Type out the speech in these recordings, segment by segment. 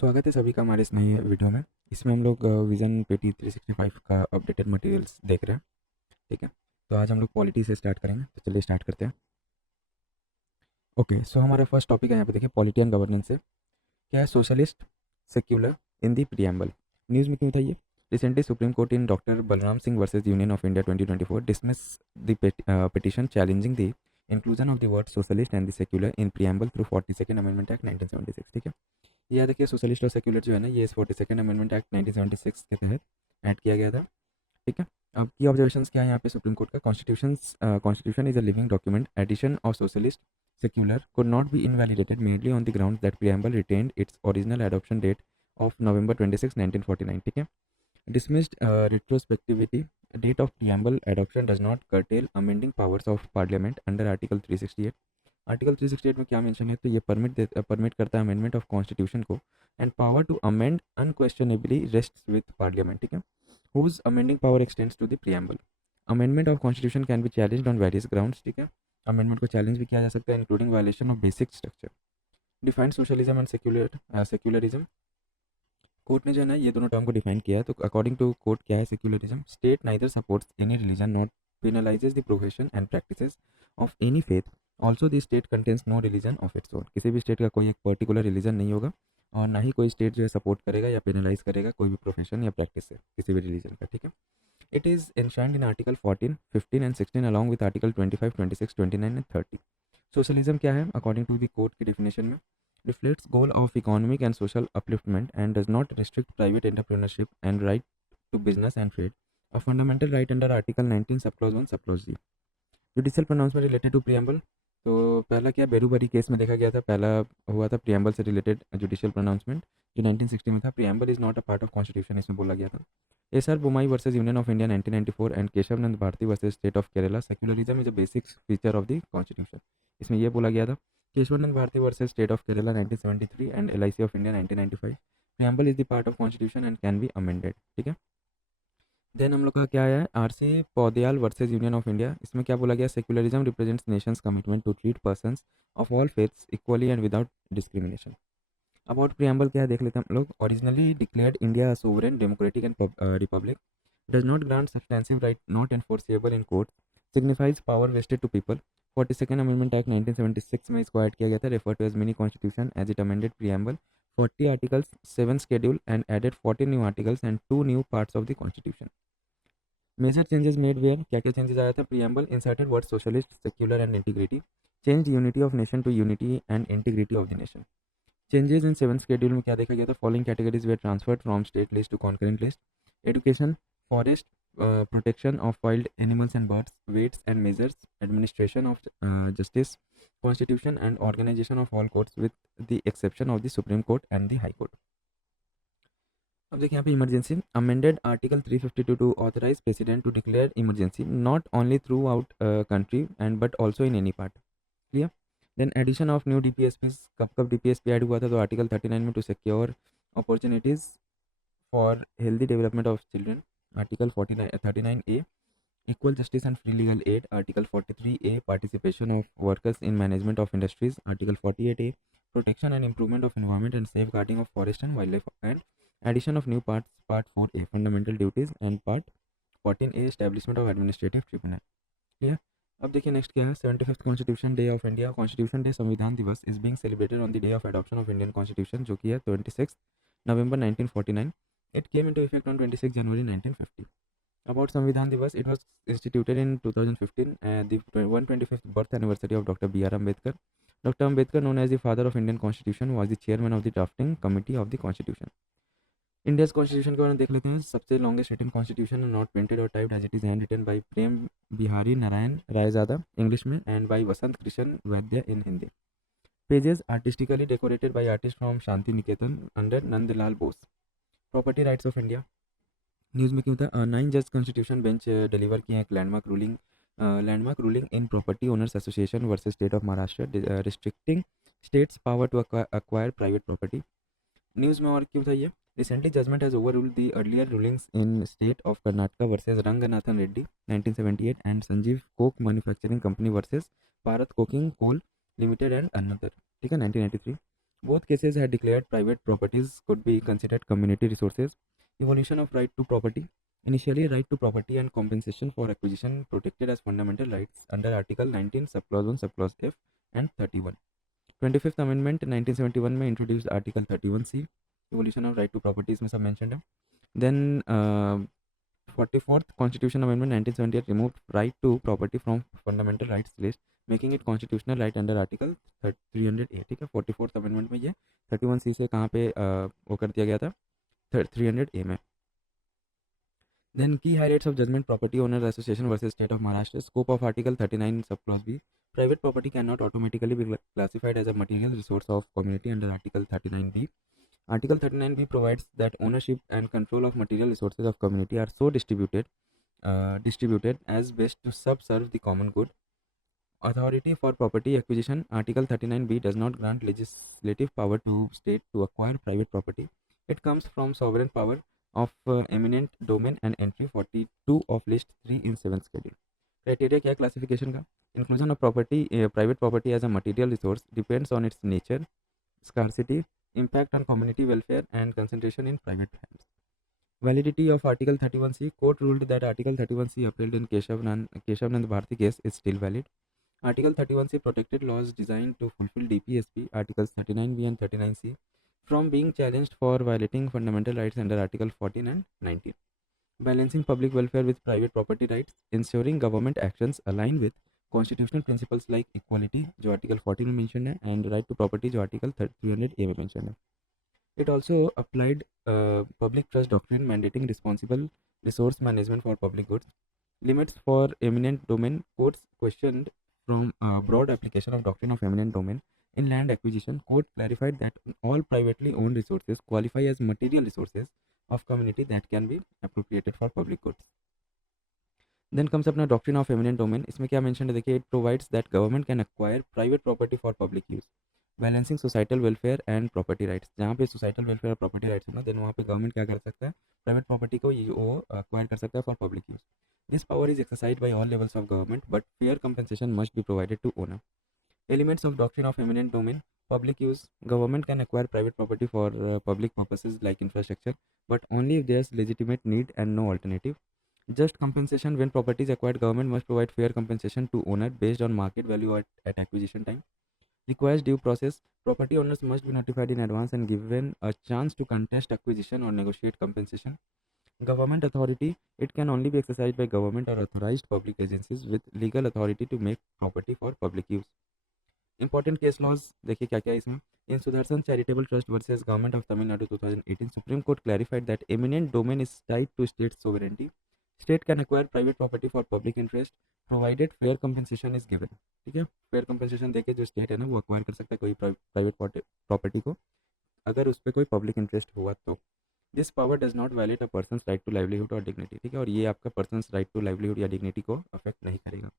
स्वागत है सभी का हमारे इस नए वीडियो में। इसमें हम लोग विज़न पेटी 365 का अपडेटेड मटेरियल्स देख रहे हैं। ठीक है, तो आज हम लोग पॉलिटी से स्टार्ट करेंगे, तो चलिए स्टार्ट करते हैं। ओके, सो हमारा फर्स्ट टॉपिक है यहाँ पे देखिए, पॉलिटी एंड गवर्नेंस से क्या है, सोशलिस्ट सेक्युलर इन दी प्रियम्बल। न्यूज़ में क्यों था ये? Recently supreme Court in doctor Balram Singh versus union of India 2024 dismiss the petition challenging the inclusion of the word socialist and the secular in preamble through 42nd Amendment Act 1976। ठीक है, यह देखिए socialist और secular जो है ना, ये इस 42nd अमेंडमेंट एक्ट 1976 के तहत ऐड किया गया था। ठीक है, अब की ऑब्जर्वेशंस क्या है यहाँ पे सुप्रीम कोर्ट का? Constitution is a living document, addition of socialist secular could not be invalidated merely on the grounds that preamble retained its original adoption date of November 26, 1949। ठीक है, dismissed retrospectivity date of preamble adoption does not curtail amending powers of parliament under article 368। Article 368 में क्या mention है? तो ये permit करता है amendment of constitution को, and power to amend unquestionably rests with parliament. ठीक है, whose amending power extends to the preamble. Amendment of constitution can be challenged on various grounds. ठीक है, अमेंडमेंट को चैलेंज भी किया जा सकता है, including violation of basic structure. Defined socialism and secularism. Court ने जो है ना ये दोनों टर्म को डिफाइन किया है। तो अकॉर्डिंग टू कोर्ट क्या है secularism? State neither supports any religion not penalizes the profession and practices of any faith। Also the state contains no religion of its own. किसी भी स्टेट का कोई एक पर्टिकुलर रिलीजन नहीं होगा, और ना ही कोई स्टेट जो है सपोर्ट करेगा या पेनलाइज करेगा कोई भी प्रोफेशन या प्रैक्टिस से किसी भी रिलीजन का। ठीक है, it is enshrined in article 14, 15 and 16 along with article 25, 26, 29 and 30। Socialism क्या है अकॉर्डिंग टू द कोर्ट की डेफिनेशन में? reflects goal of economic and social upliftment and does not restrict private entrepreneurship and right to business and trade, a fundamental right under article 19 subclause 1 subclause g। Judicial pronouncement related to preamble. तो पहला क्या, Berubari case में देखा गया था, पहला हुआ था प्रियम्बल से रिलेटेड जुडिशियल प्रोनाउंसमेंट जो 1960 में था। Preamble is not a part of constitution, इसमें बोला गया था। S R Bommai versus union of India 1994 and Kesavananda Bharati versus state of Kerala, secularism is a basic feature of the constitution. इसमें यह बोला गया था। Kesavananda Bharati versus state of Kerala 1973 and LIC of India 1995, preamble is the part of constitution and can be amended. ठीक है, then हम लोग का क्या है, RC Poudyal versus union of India. इसमें क्या बोला गया? Secularism represents nation's commitment to treat persons of all faiths equally and without discrimination. About preamble क्या है देख लेते हैं हम लोग। Originally declared India sovereign democratic and republic, does not grant substantive right not enforceable in court, signifies power vested to people. 42nd amendment act 1976 में इसको add किया गया था, refer to as mini constitution as it amended preamble 40 articles, 7 schedule and added 14 new articles and 2 new parts of the constitution। Major changes made were, क्या क्या changes आया था? Preamble inserted word socialist secular and integrity, change unity of nation to unity and integrity of the nation. Changes in 7 schedule में क्या देखा गया था? Following categories were transferred from state list to concurrent list: education, forest, protection of wild animals and birds, weights and measures, administration of justice, constitution and organisation of all courts with the exception of the Supreme Court and the High Court. अब देखिए यहाँ पे emergency, amended article 352 to authorise president to declare emergency not only throughout country and but also in any part. Clear? Then addition of new DPSP। कब कब DPSP add हुआ था? तो article 39 में, to secure opportunities for healthy development of children. Article 39A equal justice and free legal aid. Article 43A participation of workers in management of industries. Article 48A protection and improvement of environment and safeguarding of forest and wildlife. And addition of new parts, part 4A fundamental duties and part 14A establishment of administrative tribunal. ठीक है, अब देखिए next क्या है, 75th constitution day of India. Constitution day संविधान दिवस is being celebrated on the day of adoption of Indian constitution, जो कि है 26 नवंबर 1949। It came into effect on 26 January 1950। About संविधान दिवस, it was instituted in 2015 the 125th birth anniversary of doctor BR Ambedkar. Doctor Ambedkar, known as the father of Indian Constitution, was the chairman of the drafting committee of the Constitution। India's constitution के बारे में देख लेते हैं। सबसे longest written constitution, not printed और typed as it is hand written by Prem Bihari Narayan Raizada English में and by Vasant Krishna Vaidya in Hindi. Pages artistically decorated by artist from Shanti Niketan under Nandalal Bose. Property rights of India. News में क्यों था? 9 जज कॉन्स्टिट्यूशन बेंच डिलीवर किए एक landmark ruling in property owners association versus state of Maharashtra, restricting states power to acquire private property. News में और क्यों था ये? Recently judgement has overruled the earlier rulings in state of Karnataka versus Ranganathan Reddy 1978 and Sanjeev coke manufacturing company versus Bharat coking coal limited and another. ठीक है, 1993। Both cases had declared private properties could be considered community resources. Evolution of right to property. Initially, right to property and compensation for acquisition protected as fundamental rights under Article 19, Subclause 1, Subclause F and 31. 25th Amendment 1971 में introduced Article 31C. Evolution of right to property इसमें सब mentioned है. Then 44th Constitution Amendment 1978 removed right to property from fundamental rights list, making it constitutional right under Article 300A. ठीक है, 44th Amendment में ये 31C से कहाँ पे वो कर दिया गया था 300A में. Then key highlights of judgment. Property Owner Association versus State of Maharashtra. Scope of Article 39 subclause B. Private property cannot automatically be classified as a material resource of community under Article 39B. Article 39B provides that ownership and control of material resources of community are so distributed as best to subserve the common good. Authority for property acquisition. Article 39B does not grant legislative power to state to acquire private property. It comes from sovereign power of eminent domain and entry 42 of list 3 in 7th schedule. Criteria क्या classification का? Inclusion of property, private property as a material resource depends on its nature, scarcity, impact on community welfare and concentration in private hands. Validity of Article 31C. Court ruled that Article 31C upheld in Keshav Nand Bharti case is still valid. Article 31C protected laws designed to fulfill DPSP, Articles 39B and 39C, from being challenged for violating fundamental rights under Article 14 and 19. Balancing public welfare with private property rights, ensuring government actions align with constitutional principles like equality, जो Article 14 में mentioned है, and right to property, जो Article 300A में mentioned है. It also applied public trust doctrine mandating responsible resource management for public goods. Limits for eminent domain. Courts questioned from broad application of doctrine of eminent domain in land acquisition. Court clarified that all privately owned resources qualify as material resources of community that can be appropriated for public goods. Then comes अपना doctrine of eminent domain. इसमें क्या mentioned है देखिए, it provides that government can acquire private property for public use. Balancing societal welfare and property rights. जहाँ पे societal welfare और property rights है ना, then वहाँ पे government क्या कर सकता है, private property को वो acquire कर सकता है for public use. This power is exercised by all levels of government, but fair compensation must be provided to owner. Elements of doctrine of eminent domain. Public use. Government can acquire private property for public purposes like infrastructure, but only if there's legitimate need and no alternative. Just compensation. When property is acquired, government must provide fair compensation to owner based on market value at acquisition time. Requires due process. Property owners must be notified in advance and given a chance to contest acquisition or negotiate compensation. Government authority. It can only be exercised by government or authorized public agencies with legal authority to make property for public use. Important case laws देखिए क्या क्या है इसमें. In Sudarshan Charitable Trust versus Government of Tamil Nadu 2018, Supreme Court clarified that eminent domain is tied to state sovereignty. State can acquire private property for public interest provided fair compensation is given. ठीक है, fair compensation देके जो state है ना वो acquire कर सकता है कोई private property को अगर उस पर कोई public interest हुआ तो. This power does not violate a person's right to livelihood or dignity. ठीक है, और ये आपका person's right to livelihood या dignity को affect नहीं करेगा.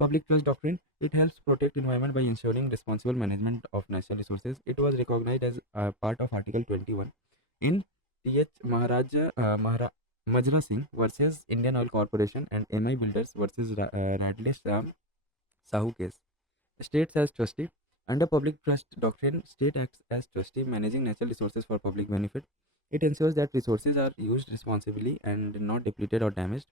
Public trust doctrine. It helps protect environment by ensuring responsible management of natural resources. It was recognized as a part of Article 21 in T.H. Majra Singh versus Indian Oil Corporation and MI Builders versus Radley Ram Sahu case. States as trustee. Under public trust doctrine, state acts as trustee managing natural resources for public benefit. It ensures that resources are used responsibly and not depleted or damaged.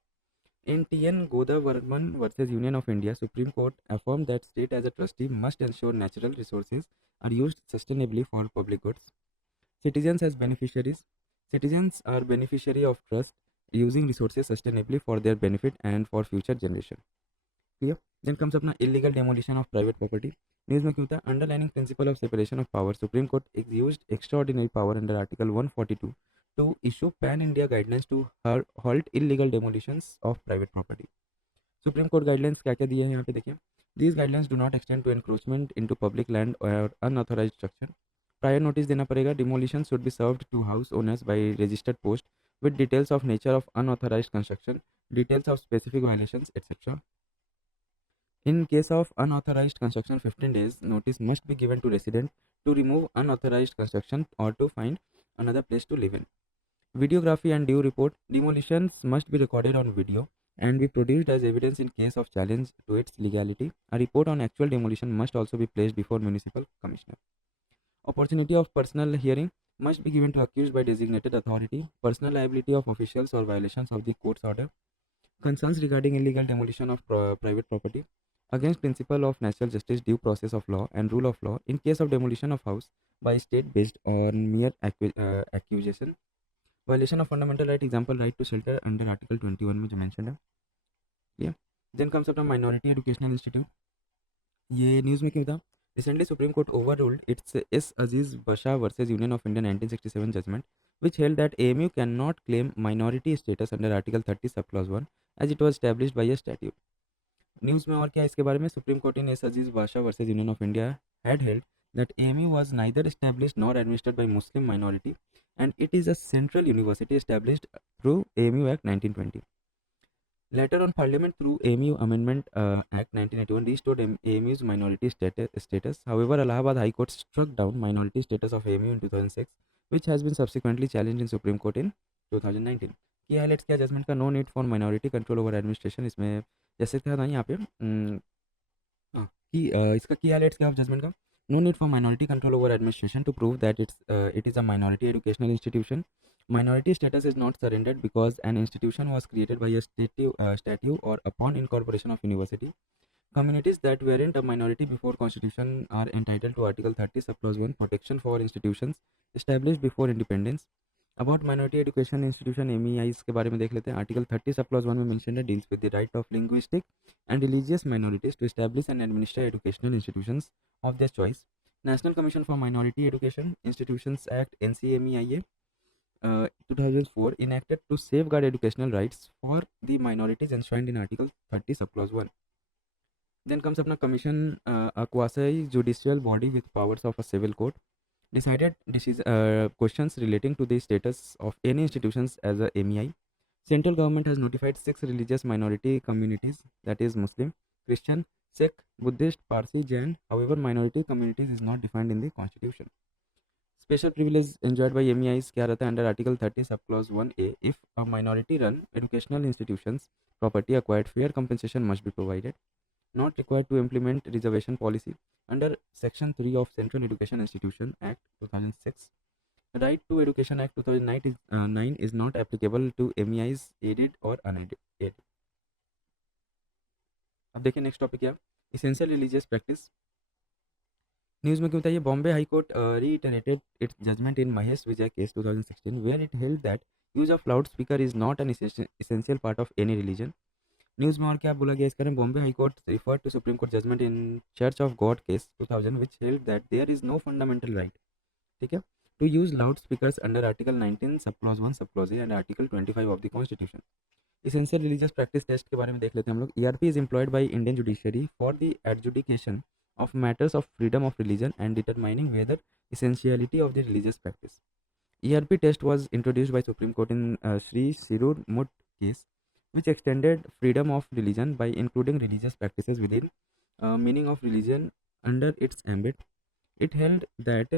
In T.N. Godavarman versus Union of India, Supreme Court affirmed that state as a trustee must ensure natural resources are used sustainably for public goods. Citizens as beneficiaries. Citizens are beneficiary of trust using resources sustainably for their benefit and for future generation. Clear? Then comes अपना illegal demolition of private property. News में क्यों था? Underlining principle of separation of power, Supreme Court used extraordinary power under Article 142 to issue pan-India guidelines to halt illegal demolitions of private property. Supreme Court guidelines क्या क्या दिए हैं यहाँ पे देखिए. These guidelines do not extend to encroachment into public land or unauthorized structure. Prior notice देना पड़ेगा. Demolition should be served to house owners by registered post with details of nature of unauthorized construction, details of specific violations, etc. In case of unauthorized construction, 15 days notice must be given to resident to remove unauthorized construction or to find another place to live in. Videography and due report. Demolitions must be recorded on video and be produced as evidence in case of challenge to its legality. A report on actual demolition must also be placed before municipal commissioner. Opportunity of personal hearing must be given to accused by designated authority. Personal liability of officials or violations of the court's order. Concerns regarding illegal demolition of private property. Against principle of natural justice, due process of law, and rule of law in case of demolition of house by state based on mere accusation. Violation of fundamental right, example right to shelter under Article 21 में जो mentioned है. Yeah. Then comes up the Minority Educational Institute. ये news में क्यों था? Recently, Supreme Court overruled its S. Aziz Basha versus Union of India 1967 judgment, which held that AMU cannot claim minority status under Article 30 subclause 1 as it was established by a statute. News में और क्या है इसके बारे में? Supreme Court in S Aziz Basha versus union of India had held that AMU was neither established nor administered by Muslim minority and it is a central university established through AMU Act 1920. Later on, Parliament through AMU Amendment Act 1981 restored AMU's minority status. However, Allahabad High Court struck down minority status of AMU in 2006, which has been subsequently challenged in Supreme Court in 2019. की highlights क्या judgement का? No need for minority control over administration. इसमें जैसे था ना यहाँ पे हाँ कि इसका की हाईलाइट्स क्या जजमेंट का? No need for minority control over administration to prove that it is a minority educational institution. Minority status is not surrendered because an institution was created by a statute or upon incorporation of university. Communities that weren't a minority before constitution are entitled to Article 30 subclause 1 protection for institutions established before independence. About minority education institution MEIs के बारे में देख लेते हैं. Article 30 subclause 1 में mentioned है deals with the right of linguistic and religious minorities to establish and administer educational institutions of their choice. National Commission for Minority Education Institutions Act NCMEIA 2004 enacted to safeguard educational rights for the minorities enshrined in Article 30 subclause 1. Then comes upon a commission, a quasi-judicial body with powers of a civil court, decided questions relating to the status of any institutions as a MEI. Central government has notified 6 religious minority communities, that is Muslim, Christian, Sikh, Buddhist, Parsi, Jain. However, minority communities is not defined in the constitution. Special privilege enjoyed by MEIs क्या रहता है under Article 30 subclause 1A. If a minority run educational institutions property acquired, fair compensation must be provided. Not required to implement reservation policy under Section 3 of Central Education Institution Act 2006. Right to Education Act 2009 is not applicable to MEIs aided or unaided. अब देखिए next topic क्या? Essential religious practice. News में क्यों बताइए? Bombay high court reiterated its judgment in Mahesh Vijay case 2016 where it held that use of loudspeaker is not an essential part of any religion. News में और क्या बोला गया इसके बारे में? Bombay high court referred to Supreme Court judgment in Church of God case 2000 which held that there is no fundamental right, ठीक है, to use loudspeakers under Article 19 subclause 1 subclause A and Article 25 of the Constitution. Essential religious practice test के बारे में देख लेते हैं हम लोग. ERP is employed by Indian judiciary for the adjudication of matters of freedom of religion and determining whether essentiality of the religious practice. ERP test was introduced by Supreme Court in Sri Sirur Mut case, which extended freedom of religion by including religious practices within meaning of religion under its ambit. It held that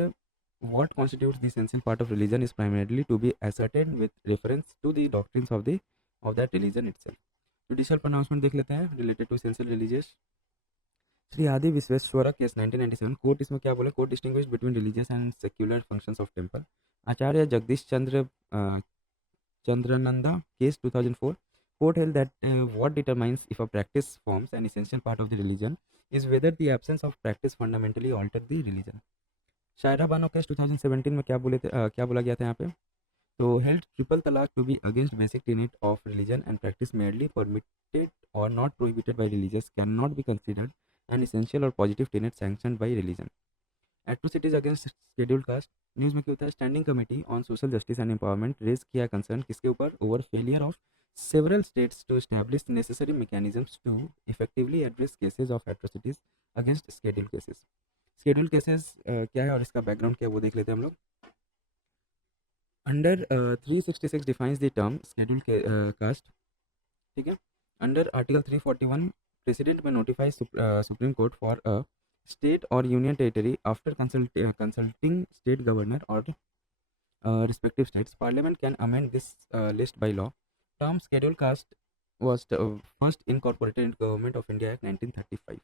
what constitutes the essential part of religion is primarily to be ascertained with reference to the doctrines of that religion itself. Judicial pronouncement देख लेते हैं related to essential religious. Shri आदि Vishweshwara case 1997 court इसमें क्या बोले? Court distinguish between religious and secular functions of temple. Acharya Jagdish Chandrananda case 2004 court held that what determines if a practice forms an essential part of the religion is whether the absence of practice fundamentally alter the religion. Shayara Bano case 2017 में क्या बोला गया था यहाँ पे? तो held triple talaq to be against basic tenet of religion and practice merely permitted or not prohibited by religious cannot be considered an essential or positive tenet sanctioned by religion. Atrocities against scheduled caste. News में क्या होता है? Standing committee on social justice and empowerment raise किया concern किसके ऊपर? Over failure of several states to establish necessary mechanisms to effectively address cases of atrocities against scheduled cases. Scheduled cases क्या है और इसका बैकग्राउंड क्या है वो देख लेते हैं हम लोग. Under 366 defines the term scheduled caste, ठीक है. अंडर आर्टिकल 341 प्रेसिडेंट में notify supreme court for a state or union territory after consulting state governor or respective states. Parliament can amend this list by law. Term scheduled caste was first incorporated in Government of India Act 1935.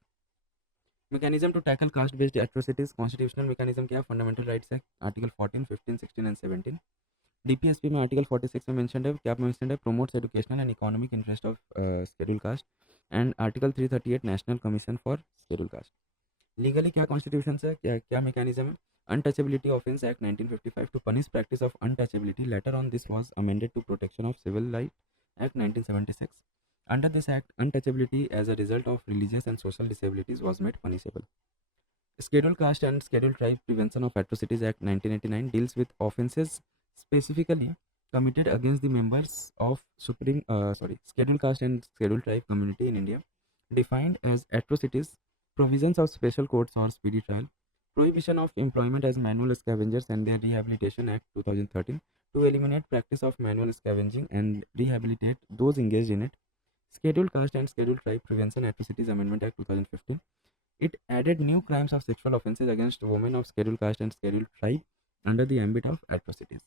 Mechanism to tackle caste based atrocities, constitutional mechanism क्या है, fundamental rights act article 14, 15, 16 and 17। DPSP में article 46 में mentioned है, क्या mentioned है, promotes educational and economic interest of schedule caste. And article 338 national commission for schedule caste. Legally क्या constitution है, क्या क्या मैकेनिज्म है, untouchability offence act 1955 to punish practice of untouchability, later on this was amended to protection of civil right act 1976। Under this act untouchability as a result of religious and social disabilities was made punishable. Scheduled Caste and Scheduled Tribe Prevention of Atrocities Act 1989 deals with offences specifically committed against the members of Scheduled Caste and Scheduled Tribe community in India, defined as atrocities, provisions of special courts or speedy trial, prohibition of employment as manual scavengers and their Rehabilitation Act 2013 to eliminate practice of manual scavenging and rehabilitate those engaged in it, Scheduled Caste and Scheduled Tribe Prevention Atrocities Amendment Act 2015. It added new crimes of sexual offences against women of scheduled caste and scheduled tribe under the ambit of atrocities.